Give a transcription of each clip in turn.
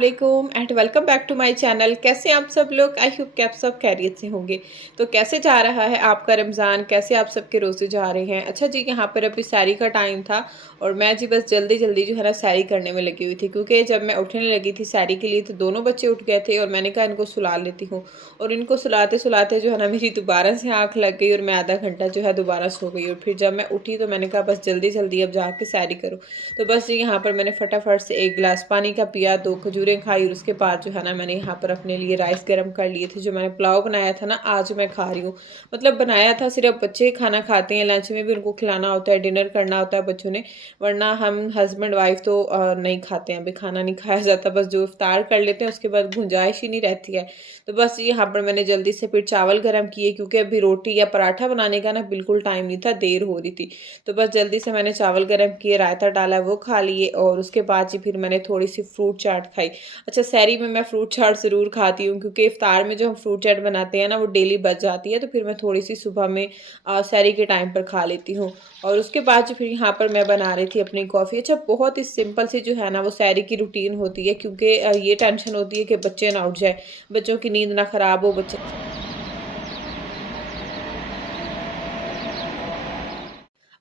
वालेकुम and welcome back to my channel. कैसे हैं आप सब लोग? आई होप कि आप सब खैरियत से होंगे। तो कैसे जा रहा है आपका रमज़ान? कैसे आप सबके रोज़े जा रहे हैं? अच्छा जी, यहाँ पर अभी सैरी का टाइम था और मैं जी बस जल्दी जल्दी जो है ना सैरी करने में लगी हुई थी, क्योंकि जब मैं उठने लगी थी सैरी के लिए तो दोनों बच्चे उठ गए थे और मैंने कहा इनको सुला लेती हूँ। और इनको सुलाते सुलाते जो है ना मेरी दोबारा से आँख लग गई और मैं आधा घंटा जो है दोबारा सो गई। और फिर जब मैं उठी तो मैंने कहा बस जल्दी जल्दी अब जाके सैरी करो। तो बस जी यहाँ पर मैंने फटाफट से एक गिलास पानी का पिया, 2 खजूरें खाई और उसके बाद जो है ना मैंने यहाँ पर अपने लिए राइस गरम कर लिए थे। जो मैंने पुलाव बनाया था ना आज मैं खा रही हूँ। मतलब बनाया था सिर्फ़ बच्चे खाना खाते हैं, लंच में भी उनको खिलाना होता है, डिनर करना होता है बच्चों ने, वरना हम हस्बैंड वाइफ़ तो नहीं खाते हैं, अभी खाना नहीं खाया जाता, बस जो इफ्तार कर लेते हैं उसके बाद गुंजाइश ही नहीं रहती है। तो बस यहाँ पर मैंने जल्दी से फिर चावल गरम किए, क्योंकि अभी रोटी या पराठा बनाने का ना बिल्कुल टाइम नहीं था, देर हो रही थी। तो बस जल्दी से मैंने चावल गरम किए, रायता डाला वो खा लिए और उसके बाद जी फिर मैंने थोड़ी-सी फ्रूट चाट खाई। अच्छा, सहरी में मैं फ्रूट चाट ज़रूर खाती हूँ, क्योंकि इफ्तार में जो हम फ्रूट चाट बनाते हैं ना वो डेली बच जाती है, तो फिर मैं थोड़ी-सी सुबह में सहरी के टाइम पर खा लेती हूँ। और उसके बाद जो फिर यहाँ पर मैं बना रही थी अपनी कॉफ़ी। अच्छा, बहुत ही सिंपल सी जो है ना वो सहरी की रूटीन होती है, क्योंकि ये टेंशन होती है कि बच्चे ना उठ जाएँ, बच्चों की नींद ना खराब हो, बच्चे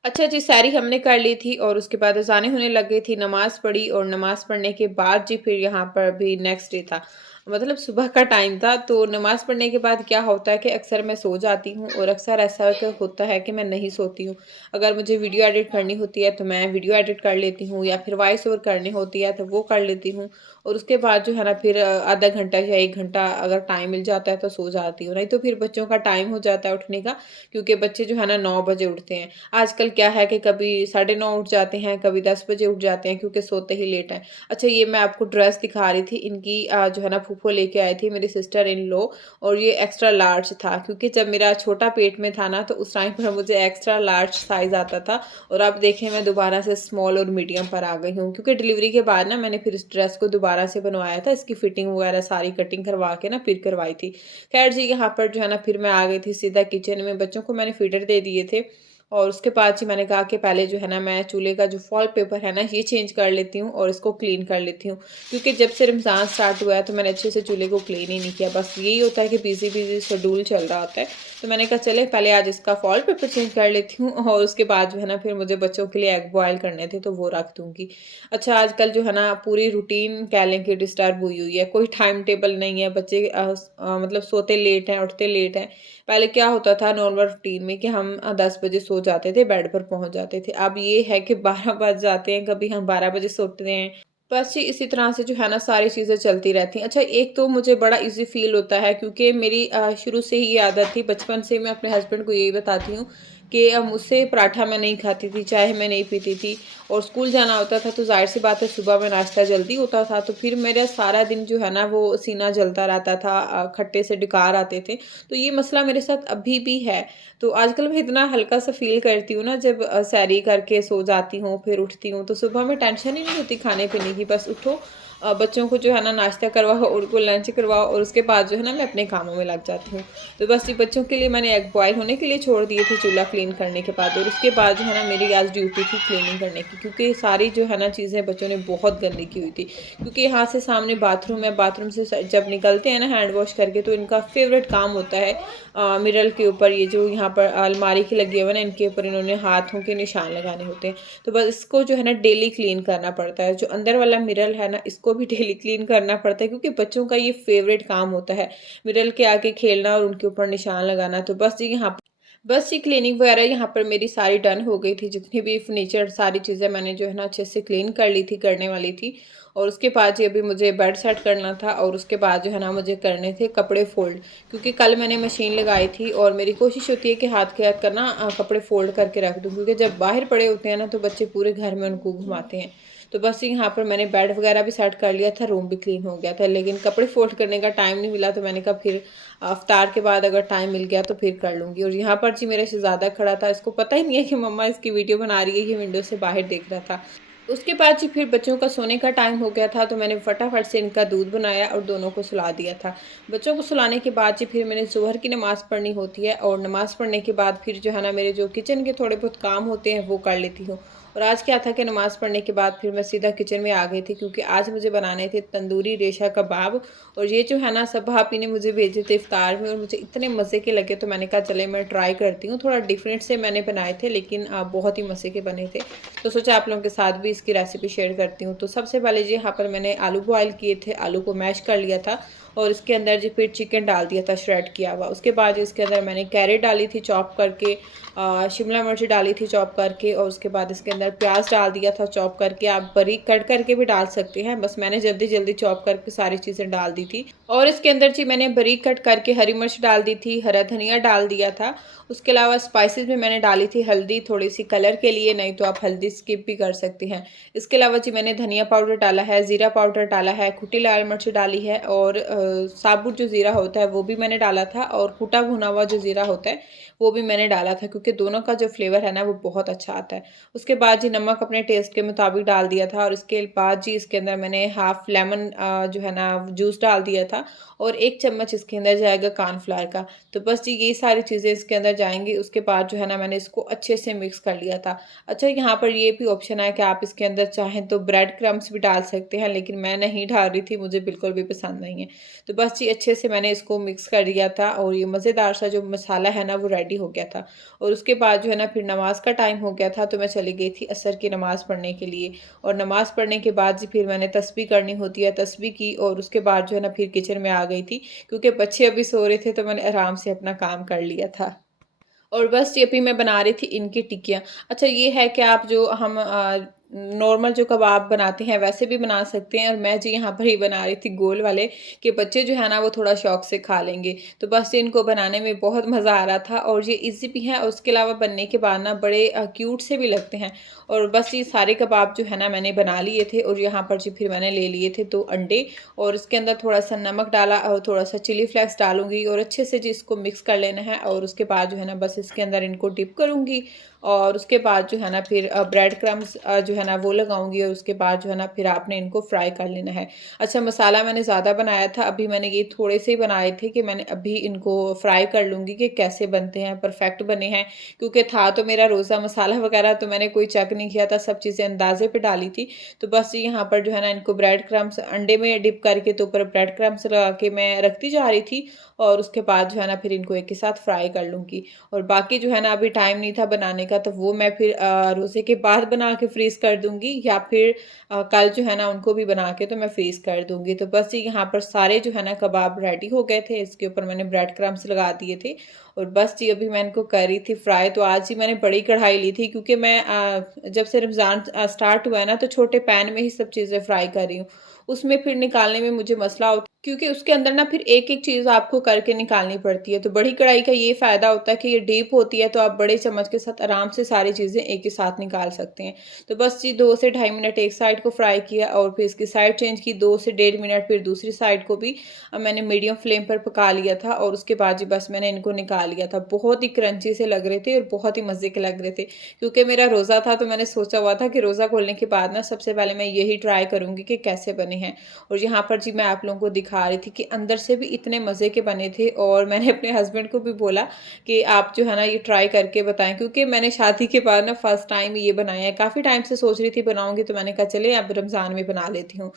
अच्छा जी, सैरी हमने कर ली थी और उसके बाद अज़ानें होने लग गई थी, नमाज़ पढ़ी और नमाज़ पढ़ने के बाद जी फिर यहाँ पर भी नेक्स्ट डे था। मतलब सुबह का टाइम था, तो नमाज़ पढ़ने के बाद क्या होता है कि अक्सर मैं सो जाती हूँ और अक्सर ऐसा होता है कि मैं नहीं सोती हूँ। अगर मुझे वीडियो एडिट करनी होती है तो मैं वीडियो एडिट कर लेती हूँ, या फिर वॉइस ओवर करनी होती है तो वो कर लेती हूँ। और उसके बाद जो है ना फिर आधा घंटा या 1 घंटा अगर टाइम मिल जाता है तो सो जाती हूँ, नहीं तो फिर बच्चों का टाइम हो जाता है उठने का, क्योंकि बच्चे जो है ना 9 बजे उठते हैं। आजकल क्या है कि कभी साढ़े 9 उठ जाते हैं, कभी 10 बजे उठ जाते हैं, क्योंकि सोते ही लेट हैं। अच्छा, ये मैं आपको ड्रेस दिखा रही थी, इनकी जो है ना फूफो लेके आई थी मेरी सिस्टर इन लॉ, और ये एक्स्ट्रा लार्ज था, क्योंकि जब मेरा छोटा पेट में था ना तो उस टाइम पर मुझे एक्स्ट्रा लार्ज साइज़ आता था, और अब देखें मैं दोबारा से स्मॉल और मीडियम पर आ गई हूँ, क्योंकि डिलीवरी के बाद ना मैंने फिर इस ड्रेस को दोबारा से बनवाया था, इसकी फिटिंग वगैरह सारी कटिंग करवा के ना फिर करवाई थी। खैर जी, यहाँ पर जो है ना फिर मैं आ गई थी सीधा किचन में, बच्चों को मैंने फीडर दे दिए थे। और उसके बाद जी मैंने कहा कि पहले जो है ना मैं चूल्हे का जो फॉल पेपर है ना ये चेंज कर लेती हूँ और इसको क्लीन कर लेती हूँ, क्योंकि जब से रमज़ान स्टार्ट हुआ है तो मैंने अच्छे से चूल्हे को क्लीन ही नहीं किया। बस यही होता है कि बिजी बिजी शेड्यूल चल रहा होता है, तो मैंने कहा चले पहले आज इसका फॉल पेपर चेंज कर लेती हूँ, और उसके बाद जो है ना फिर मुझे बच्चों के लिए एग बॉयल करने थे तो वो रख दूँगी। अच्छा, आजकल जो है ना पूरी रूटीन कह लें कि डिस्टर्ब हुई हुई है, कोई टाइम टेबल नहीं है, बच्चे मतलब सोते लेट हैं, उठते लेट हैं। पहले क्या होता था नॉर्मल रूटीन में कि हम 10 बजे सो जाते थे, बेड पर पहुँच जाते थे। अब ये है कि 12 बज जाते हैं, कभी हम 12 बजे सोते हैं। बस जी इसी तरह से जो है ना सारी चीज़ें चलती रहती हैं। अच्छा, एक तो मुझे बड़ा ईज़ी फ़ील होता है, क्योंकि मेरी शुरू से ही ये आदत थी, बचपन से मैं अपने हस्बैंड को यही बताती हूँ कि मुझसे पराठा मैं नहीं खाती थी, चाय मैं नहीं पीती थी, और स्कूल जाना होता था तो ज़ाहिर-सी बात है सुबह में नाश्ता जल्दी होता था, तो फिर मेरा सारा दिन जो है ना वो सीना जलता रहता था, खट्टे से डकार आते थे। तो ये मसला मेरे साथ अभी भी है। तो आजकल मैं इतना हल्का-सा फ़ील करती हूँ ना जब सैरी करके सो जाती हूँ, फिर उठती हूँ, तो सुबह में टेंशन ही नहीं होती खाने-पीने की, बस उठो, बच्चों को जो है ना नाश्ता करवाओ, उनको लंच करवाओ और उसके बाद जो है ना मैं अपने कामों में लग जाती हूँ। तो बस ये बच्चों के लिए मैंने एग बॉयल होने के लिए छोड़ दिए थे चूल्हा क्लीन करने के बाद, और उसके बाद जो है ना मेरी आज ड्यूटी थी क्लीनिंग करने की, क्योंकि सारी जो है ना चीज़ें बच्चों ने बहुत गंदी की हुई थी। क्योंकि यहाँ से सामने बाथरूम है, बाथरूम से जब निकलते हैं ना हैंड वॉश करके तो इनका फेवरेट काम होता है मिरर के ऊपर, ये जो यहाँ पर अलमारी के लगे हुए हैं ना इनके ऊपर इन्होंने हाथों के निशान लगाने होते हैं। तो बस इसको जो है ना डेली क्लीन करना पड़ता है। जो अंदर वाला मिरर है ना इसको भी डेली क्लीन करना पड़ता है, क्योंकि बच्चों का ये फेवरेट काम होता है मिरर के आगे खेलना और उनके ऊपर निशान लगाना। तो बस जी यहाँ बस ये क्लीनिंग वगैरह यहाँ पर मेरी सारी डन हो गई थी, जितनी भी फर्नीचर सारी चीज़ें मैंने जो है ना अच्छे से क्लीन कर ली थी, करने वाली थी। और उसके बाद ये अभी मुझे बेड सेट करना था, और उसके बाद जो है ना मुझे करने थे कपड़े फ़ोल्ड, क्योंकि कल मैंने मशीन लगाई थी और मेरी कोशिश होती है कि हाथ के हाथ करना कपड़े फ़ोल्ड करके रख दूँ, क्योंकि जब बाहर पड़े होते हैं ना तो बच्चे पूरे घर में उनको घुमाते हैं। तो बस यहाँ पर मैंने बेड वगैरह भी सेट कर लिया था, रूम भी क्लीन हो गया था, लेकिन कपड़े फ़ोल्ड करने का टाइम नहीं मिला, तो मैंने कहा फिर इफ्तार के बाद अगर टाइम मिल गया तो फिर कर लूँगी। और यहाँ पर जी मेरा शहज़ादा खड़ा था, इसको पता ही नहीं है कि मम्मा इसकी वीडियो बना रही है, ये विंडो से बाहर देख रहा था। उसके बाद जी फिर बच्चों का सोने का टाइम हो गया था, तो मैंने फटाफट से इनका दूध बनाया और दोनों को सुला दिया था। बच्चों को सुलाने के बाद जी फिर मैंने ज़ोहर की नमाज़ पढ़नी होती है, और नमाज़ पढ़ने के बाद फिर जो है ना मेरे जो किचन के थोड़े बहुत काम होते हैं वो कर लेती हूँ। और आज क्या था कि नमाज़ पढ़ने के बाद फिर मैं सीधा किचन में आ गई थी, क्योंकि आज मुझे बनाने थे तंदूरी रेशा कबाब। और ये जो है ना सब भापी ने मुझे भेजे थे इफ्तार में, और मुझे इतने मज़े के लगे तो मैंने कहा चले मैं ट्राई करती हूँ। थोड़ा डिफरेंट से मैंने बनाए थे, लेकिन बहुत ही मज़े के बने थे। तो सोचा आप लोगों के साथ भी इसकी रेसिपी शेयर करती हूँ। तो सबसे पहले जी यहाँ पर मैंने आलू बॉयल किए थे, आलू को मैश कर लिया था और इसके अंदर जी फिर चिकन डाल दिया था श्रेड किया हुआ। उसके बाद इसके अंदर मैंने कैरेट डाली थी चॉप करके, शिमला मिर्च डाली थी चॉप करके, और उसके बाद इसके अंदर प्याज डाल दिया था चॉप करके। आप बारीक कट करके भी डाल सकते हैं, बस मैंने जल्दी जल्दी चॉप करके सारी चीज़ें डाल दी थी। और इसके अंदर जी मैंने बारीक कट करके हरी मिर्च डाल दी थी, हरा धनिया डाल दिया था। उसके अलावा स्पाइसेस में मैंने डाली थी हल्दी थोड़ी सी कलर के लिए, नहीं तो आप हल्दी स्किप भी कर सकते हैं। इसके अलावा जी मैंने धनिया पाउडर डाला है, ज़ीरा पाउडर डाला है, कुटी लाल मिर्च डाली है, और साबुत जो ज़ीरा होता है वो भी मैंने डाला था, और कुटा भुना हुआ जो ज़ीरा होता है वो भी मैंने डाला था, क्योंकि दोनों का जो फ्लेवर है ना वो बहुत अच्छा आता है। उसके बाद जी नमक अपने टेस्ट के मुताबिक डाल दिया था, और इसके बाद जी इसके अंदर मैंने हाफ लेमन जो है ना जूस डाल दिया था, और 1 चम्मच इसके अंदर जाएगा कॉर्नफ्लावर का। तो बस जी ये सारी चीज़ें इसके अंदर जाएँगी। उसके बाद जो है ना मैंने इसको अच्छे से मिक्स कर लिया था। अच्छा, यहाँ पर ये भी ऑप्शन है कि आप इसके अंदर चाहें तो ब्रेड क्रम्ब्स भी डाल सकते हैं, लेकिन मैं नहीं डाल रही थी, मुझे बिल्कुल भी पसंद नहीं है। तो बस जी अच्छे से मैंने इसको मिक्स कर दिया था, और ये मज़ेदार सा जो मसाला है ना वो रेडी हो गया था। और उसके बाद जो है ना फिर नमाज़ का टाइम हो गया था, तो मैं चली गई थी असर की नमाज़ पढ़ने के लिए। और नमाज़ पढ़ने के बाद जी फिर मैंने तस्बीह करनी होती है, तस्बीह की, और उसके बाद जो है ना फिर किचन में आ गई थी, क्योंकि बच्चे अभी सो रहे थे तो मैंने आराम से अपना काम कर लिया था। और बस ये भी मैं बना रही थी इनकी टिक्कियाँ। अच्छा, ये है कि आप जो हम नॉर्मल जो कबाब बनाते हैं वैसे भी बना सकते हैं, और मैं जी यहाँ पर ही बना रही थी गोल वाले, कि बच्चे जो है ना वो थोड़ा शौक से खा लेंगे। तो बस इनको बनाने में बहुत मज़ा आ रहा था, और ये ईज़ी भी है, और उसके अलावा बनने के बाद ना बड़े क्यूट से भी लगते हैं। और बस ये सारे कबाब जो है ना मैंने बना लिए थे, और यहाँ पर जी फिर मैंने ले लिए थे 2 अंडे, और इसके अंदर थोड़ा-सा नमक डाला और थोड़ा-सा चिली फ्लेक्स डालूँगी, और अच्छे से जी इसको मिक्स कर लेना है। और उसके बाद जो है ना बस इसके अंदर इनको डिप करूँगी, और उसके बाद जो है ना फिर ब्रेड क्रम्ब्स जो है ना वो लगाऊँगी, और उसके बाद जो है ना फिर आपने इनको फ्राई कर लेना है। अच्छा, मसाला मैंने ज़्यादा बनाया था, अभी मैंने ये थोड़े से ही बनाए थे, कि मैंने अभी इनको फ्राई कर लूँगी कि कैसे बनते हैं, परफेक्ट बने हैं। क्योंकि था तो मेरा रोज़ा मसाला वगैरह तो मैंने कोई चेक नहीं किया था, सब चीज़ें अंदाज़े पे डाली थी। तो बस यहाँ पर जो है ना इनको ब्रेड क्रम्ब्स अंडे में डिप करके तो ऊपर ब्रेड क्रम्ब्स लगा के मैं रखती जा रही थी, और उसके बाद जो है ना फिर इनको एक ही साथ फ्राई कर लूँगी। और बाकी जो है ना अभी टाइम नहीं था बनाने का, तो वो मैं फिर रोज़े के बाद बना के फ्रीज़ कर दूँगी, या फिर कल जो है ना उनको भी बना के तो मैं फ्रीज़ कर दूँगी। तो बस ये यहाँ पर सारे जो है ना कबाब रेडी हो गए थे, इसके ऊपर मैंने ब्रेड क्रम्ब्स लगा दिए थे, और बस जी अभी मैं इनको कर रही थी फ्राई। तो आज ही मैंने बड़ी कढ़ाई ली थी, क्योंकि मैं जब से रमज़ान स्टार्ट हुआ है ना, तो छोटे पैन में ही सब चीज़ें फ्राई कर रही हूँ। उसमें फिर निकालने में मुझे मसला होता है, क्योंकि उसके अंदर ना फिर एक-एक चीज़ आपको करके निकालनी पड़ती है। तो बड़ी कढ़ाई का ये फ़ायदा होता है कि ये डीप होती है, तो आप बड़े चम्मच के साथ आराम से सारी चीज़ें एक ही साथ निकाल सकते हैं। तो बस जी 2 से ढाई मिनट एक साइड को फ्राई किया, और फिर इसकी साइड चेंज की 2 से डेढ़ मिनट, फिर दूसरी साइड को भी मैंने मीडियम फ्लेम पर पका लिया था, और उसके बाद जी बस मैंने इनको निकाल लिया था। बहुत ही क्रंची से लग रहे थे, और बहुत ही मज़े के लग रहे थे। क्योंकि मेरा रोज़ा था, तो मैंने सोचा हुआ था कि रोज़ा खोलने के बाद ना सबसे पहले मैं यही ट्राई करूँगी कि कैसे बने हैं। और यहाँ पर जी मैं आप लोगों को दिखा रही थी कि अंदर से भी इतने मज़े के बने थे, और मैंने अपने हस्बैंड को भी बोला कि आप जो है ना ये ट्राई करके बताएँ, क्योंकि मैंने शादी के बाद ना फर्स्ट टाइम ये बनाया है। काफ़ी टाइम से सोच रही थी बनाऊँगी, तो मैंने कहा चलिए अब रमज़ान में बना लेती हूँ।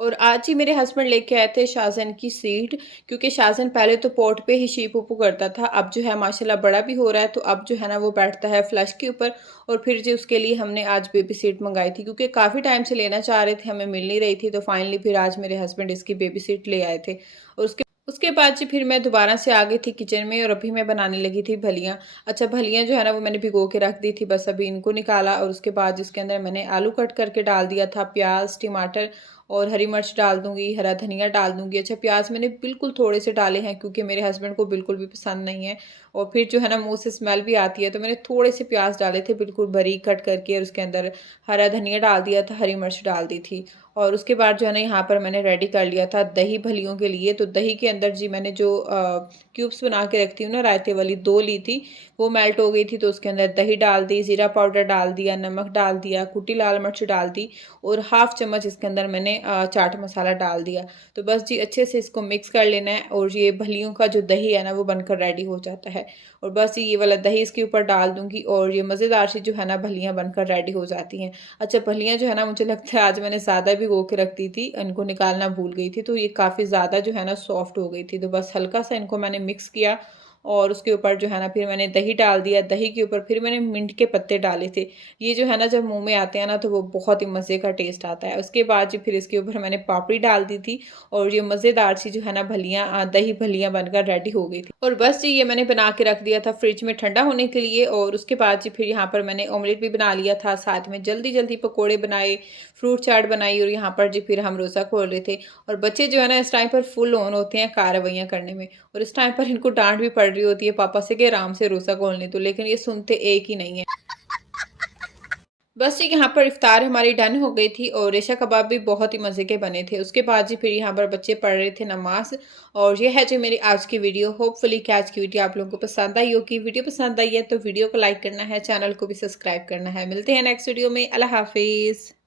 और आज ही मेरे हस्बैंड लेके आए थे शाज़न की सीड, क्योंकि शाज़न पहले तो पॉट पे ही शी-पोपो करता था, अब जो है माशाल्लाह बड़ा भी हो रहा है, तो अब जो है ना वो बैठता है फ्लश के ऊपर। और फिर जी उसके लिए हमने आज बेबी सीट मँगाई थी, क्योंकि काफ़ी टाइम से लेना चाह रहे थे, हमें मिल नहीं रही थी, तो फाइनली फिर आज मेरे हस्बैंड इसकी बेबी सीट ले आए थे। और उसके बाद जी फिर मैं दोबारा से आ गई थी किचन में, और अभी मैं बनाने लगी थी भलियाँ। अच्छा, भलियाँ जो है ना वो मैंने भिगो के रख दी थी, बस अभी इनको निकाला, और उसके बाद जिसके अंदर मैंने आलू कट करके डाल दिया था, प्याज़, टमाटर और हरी मिर्च डाल दूँगी, हरा धनिया डाल दूँगी। अच्छा, प्याज़ मैंने बिल्कुल थोड़े से डाले हैं, क्योंकि मेरे हस्बैंड को बिल्कुल भी पसंद नहीं है, और फिर जो है ना मुँह से स्मेल भी आती है, तो मैंने थोड़े से प्याज़ डाले थे बिल्कुल बारीक कट करके, और उसके अंदर हरा धनिया डाल दिया था, हरी मिर्च डाल दी थी। और उसके बाद जो है ना यहाँ पर मैंने रेडी कर लिया था दही भलियों के लिए। तो दही के अंदर जी मैंने जो क्यूब्स बना के रखती हूँ ना रायते वाली, 2 ली थी, वो मेल्ट हो गई थी, तो उसके अंदर दही डाल दी, ज़ीरा पाउडर डाल दिया, नमक डाल दिया, कुटी लाल मिर्च डाल दी, और हाफ़ चम्मच इसके अंदर मैंने चाट मसाला डाल दिया। तो बस जी अच्छे से इसको मिक्स कर लेना है और ये भलियों का जो दही है ना वो बनकर रेडी हो जाता है। और बस ये वाला दही इसके ऊपर डाल दूँगी और ये मज़ेदार सी जो है ना भलियाँ बनकर रेडी हो जाती हैं। अच्छा भलियाँ जो है ना मुझे लगता है आज मैंने ज़्यादा भिगो के रख दी थी, इनको निकालना भूल गई थी, तो ये काफ़ी ज़्यादा जो है ना सॉफ्ट हो गई थी। तो बस हल्का-सा इनको मैंने मिक्स किया और उसके ऊपर जो है ना फिर मैंने दही डाल दिया, दही के ऊपर फिर मैंने मिंट के पत्ते डाले थे। ये जो है ना जब मुँह में आते हैं ना तो वो बहुत ही मज़े का टेस्ट आता है। उसके बाद जी फिर इसके ऊपर मैंने पापड़ी डाल दी थी और ये मज़ेदार सी जो है ना भलियाँ दही भलियाँ बनकर रेडी हो गई थी। और बस जी ये मैंने बना के रख दिया था फ्रिज में ठंडा होने के लिए और उसके बाद जी फिर यहाँ पर मैंने ऑमलेट भी बना लिया था, साथ में जल्दी-जल्दी पकोड़े बनाए, फ्रूट चाट बनाई और यहाँ पर जी फिर हम रोज़ा खोल रहे थे। और बच्चे जो है ना इस टाइम पर फुल ऑन होते हैं कार्रवाइयाँ करने में और इस टाइम पर इनको डाँट भी पड़ रही होती है पापा से कि आराम से रोज़ा खोलने दो, लेकिन ये सुनते एक ही नहीं है। बस जी यहाँ पर इफ्तार हमारी डन हो गई थी और रेशा कबाब भी बहुत ही मज़े के बने थे। उसके बाद जी फिर यहाँ पर बच्चे पढ़ रहे थे नमाज़ और ये है जो मेरी आज की वीडियो। होपफुली कि आज की वीडियो आप लोगों को पसंद आई होगी। वीडियो पसंद आई है तो वीडियो को लाइक करना है, चैनल को भी सब्सक्राइब करना है। मिलते हैं नेक्स्ट वीडियो में। अल्लाह हाफ़िज़।